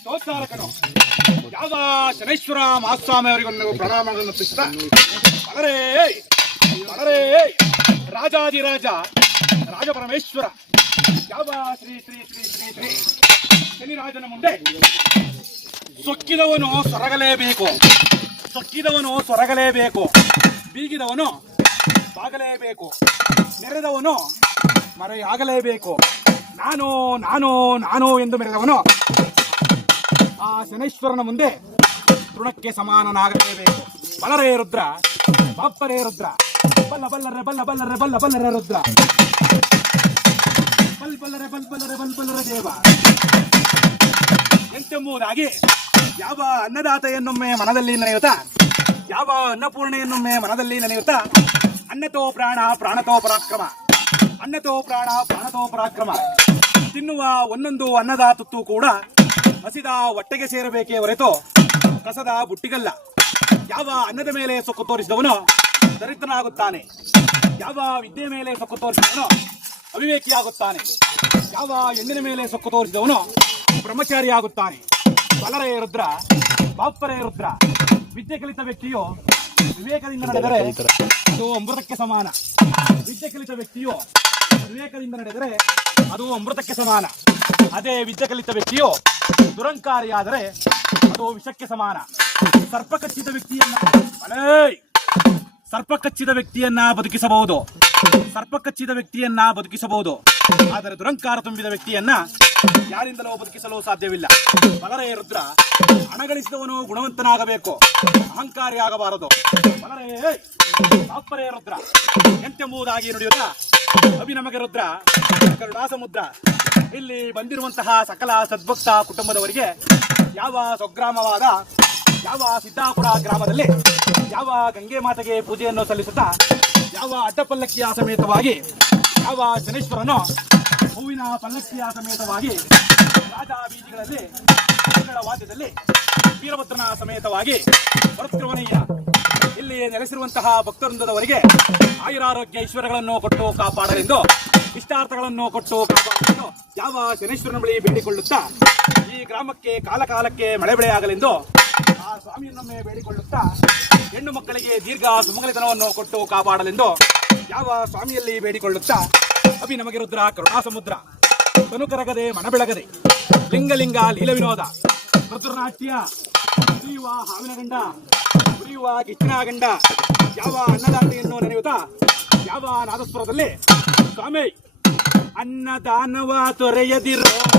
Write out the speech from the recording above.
ಸ್ತೋತ್ಸಾರಕನು ಯಾವ ಶನೇಶ್ವರ ಮಹಾಸ್ವಾಮಿ ಅವರಿಗೊಂದು ಪ್ರಣಾಮಗಳನ್ನು ತಿಳಿಸಿದ ಮಗರೇ ಮಗರೇ ರಾಜ ಪರಮೇಶ್ವರ. ಯಾವ ಶ್ರೀ ಶ್ರೀ ಶ್ರೀ ಶ್ರೀ ಶ್ರೀ ಶನಿರಾಜನ ಮುಂದೆ? ಸೊಕ್ಕಿದವನು ಸೊರಗಲೇಬೇಕು. ಸೊಕ್ಕಿದವನು ಸೊರಗಲೇಬೇಕು. ಬೀಗಿದವನು ಬಾಗಲೇಬೇಕು. ನೆರೆದವನು ಮರೆಯಾಗಲೇಬೇಕು. ನಾನು ನಾನು ನಾನು ಎಂದು ಮೆರೆದವನು ಆ ಶನೈಶ್ವರನ ಮುಂದೆ ತೃಣಕ್ಕೆ ಸಮಾನನಾಗಲೇಬೇಕು. ಬಲರೇ ರುದ್ರ, ಬಾಪ್ಪರೇ ರುದ್ರ, ಬಲ್ಲ ಬಲ್ಲರೆ ಬಲ್ಲ ಬಲ್ಲರೆ ಬಲ್ಲ ಬಲ್ಲರೆ ರುದ್ರ. ಬಲ್ ಬಲ್ಲರೆ ಬಲ್ ಬಲ್ಲರೆ ಬಲ್ ಬಲ್ಲರೆ ದೇವ. ಎಂತೆಂಬುದಾಗಿ ಯಾವ ಅನ್ನದಾತೆಯನ್ನೊಮ್ಮೆ ಮನದಲ್ಲಿ ನೆನೆಯುತ್ತಾ, ಯಾವ ಅನ್ನಪೂರ್ಣೆಯನ್ನೊಮ್ಮೆ ಮನದಲ್ಲಿ ನೆನೆಯುತ್ತಾ, ಅನ್ನತೋ ಪ್ರಾಣ, ಪ್ರಾಣತೋ ಪರಾಕ್ರಮ, ಅನ್ನತೋ ಪ್ರಾಣ, ಪ್ರಾಣತೋ ಪರಾಕ್ರಮ, ತಿನ್ನುವ ಒಂದೊಂದು ಅನ್ನದಾತತ್ತು ಕೂಡ ಹಸಿದ ಹೊಟ್ಟೆಗೆ ಸೇರಬೇಕೇ ಹೊರತು ಕಸದ ಬುಟ್ಟಿಗಲ್ಲ. ಯಾವ ಅನ್ನದ ಮೇಲೆ ಸೊಕ್ಕು ತೋರಿಸಿದವನು ದರಿದ್ರನಾಗುತ್ತಾನೆ. ಯಾವ ವಿದ್ಯೆ ಮೇಲೆ ಸೊಕ್ಕು ತೋರಿಸಿದವನು ಅವಿವೇಕಿಯಾಗುತ್ತಾನೆ. ಯಾವ ಹೆಣ್ಣಿನ ಮೇಲೆ ಸೊಕ್ಕು ತೋರಿಸಿದವನು ಬ್ರಹ್ಮಚಾರಿಯಾಗುತ್ತಾನೆ. ಬಲರೇ ರುದ್ರ, ಬಾಪರೇ ರುದ್ರ. ವಿದ್ಯೆ ಕಲಿತ ವ್ಯಕ್ತಿಯು ವಿವೇಕದಿಂದ ನಡೆದರೆ ಅದು ಅಮೃತಕ್ಕೆ ಸಮಾನ. ವಿದ್ಯೆ ಕಲಿತ ವ್ಯಕ್ತಿಯು ವಿವೇಕದಿಂದ ನಡೆದರೆ ಅದು ಅಮೃತಕ್ಕೆ ಸಮಾನ. ಅದೇ ವಿದ್ಯೆ ಕಲಿತ ವ್ಯಕ್ತಿಯು ದುರಂಕಾರಿಯಾದರೆ ಅದು ವಿಷಕ್ಕೆ ಸಮಾನ. ಸರ್ಪ ಕಚ್ಚಿದ ವ್ಯಕ್ತಿಯನ್ನ! ಸರ್ಪ ಕಚ್ಚಿದ ವ್ಯಕ್ತಿಯನ್ನ ಬದುಕಿಸಬಹುದು. ಸರ್ಪ ಕಚ್ಚಿದ ವ್ಯಕ್ತಿಯನ್ನ ಬದುಕಿಸಬಹುದು. ಆದರೆ ದುರಂಕಾರ ತುಂಬಿದ ವ್ಯಕ್ತಿಯನ್ನ ಯಾರಿಂದಲೂ ಬದುಕಿಸಲು ಸಾಧ್ಯವಿಲ್ಲ. ಬಲರೇ ರುದ್ರ ಹಣಗಳಿಸಿದವನು ಗುಣವಂತನಾಗಬೇಕು. ಅಹಂಕಾರಿ ಆಗಬಾರದು. ಬಲರೇ ತಾತ್ಪರ್ಯ ರುದ್ರ. ಎಂತೆಂಬುದಾಗಿ ನುಡಿಯುತ್ತಾ ಅಭಿನಮಗೆ ರುದ್ರ ಕರುಣಾ ಸಮುದ್ರ ಇಲ್ಲಿ ಬಂದಿರುವಂತಹ ಸಕಲ ಸದ್ಭಕ್ತ ಕುಟುಂಬದವರಿಗೆ ಯಾವ ಸ್ವಗ್ರಾಮವಾದ, ಯಾವ ಸಿದ್ದಾಪುರ ಗ್ರಾಮದಲ್ಲಿ, ಯಾವ ಗಂಗೆ ಮಾತೆಗೆ ಪೂಜೆಯನ್ನು ಸಲ್ಲಿಸುತ್ತಾ, ಯಾವ ಅಡ್ಡಪಲ್ಲಕ್ಕಿಯ ಸಮೇತವಾಗಿ, ಯಾವ ಶನೇಶ್ವರನು ಹೂವಿನ ಪಲ್ಲಕ್ಕಿಯ ಸಮೇತವಾಗಿ, ರಾಜ ಬೀದಿಗಳಲ್ಲಿ ವಾದ್ಯದಲ್ಲಿ ವೀರಭದ್ರನ ಸಮೇತವಾಗಿ ಬರುತ್ತಿರುವನಯ್ಯ ಇಲ್ಲಿ ನೆಲೆಸಿರುವಂತಹ ಭಕ್ತವೃಂದದವರಿಗೆ ಆಯುರಾರೋಗ್ಯ ಐಶ್ವರ್ಯಗಳನ್ನು ಕೊಟ್ಟು ಕಾಪಾಡಲೆಂದು, ಇಷ್ಟಾರ್ಥಗಳನ್ನು ಕೊಟ್ಟು ಕಾಪಾಡಲೆಂದು ಯಾವ ಶನೇಶ್ವರನ ಬಳಿ ಬೇಡಿಕೊಳ್ಳುತ್ತಾ? ಈ ಗ್ರಾಮಕ್ಕೆ ಕಾಲಕಾಲಕ್ಕೆ ಮಳೆ ಬೆಳೆಯಾಗಲೆಂದು ಆ ಸ್ವಾಮಿಯನ್ನೊಮ್ಮೆ ಬೇಡಿಕೊಳ್ಳುತ್ತಾ ಹೆಣ್ಣು ಮಕ್ಕಳಿಗೆ ದೀರ್ಘ ಸುಮಂಗಲಿತನವನ್ನು ಕೊಟ್ಟು ಕಾಪಾಡಲೆಂದು ಯಾವ ಸ್ವಾಮಿಯಲ್ಲಿ ಬೇಡಿಕೊಳ್ಳುತ್ತಾ? ಅಭಿ ನಮಗೆ ರುದ್ರ, ಕರುಣಾ ಸಮುದ್ರ. ತನುಕರಗದೆ, ಮನಬೆಳಗದೆ. ಮನ ಬೆಳಗದೆ ಲಿಂಗಲಿಂಗ ಲೀಲ ವಿನೋದ. ರುದ್ರನಾಟ್ಯ ಕುಡಿಯುವ ಹಾವಿನ ಗಂಡ ಉರಿಯುವ ಕಿಚ್ಚಿನ ಗಂಡ ಯಾವ ಅನ್ನದಾತೆಯನ್ನು ನೆನೆಯುತ್ತಾ? ಯಾವ ನಾದಸ್ವರದಲ್ಲಿ? ಸ್ವಾಮಿ అన్నదానవా తొరయదిరో.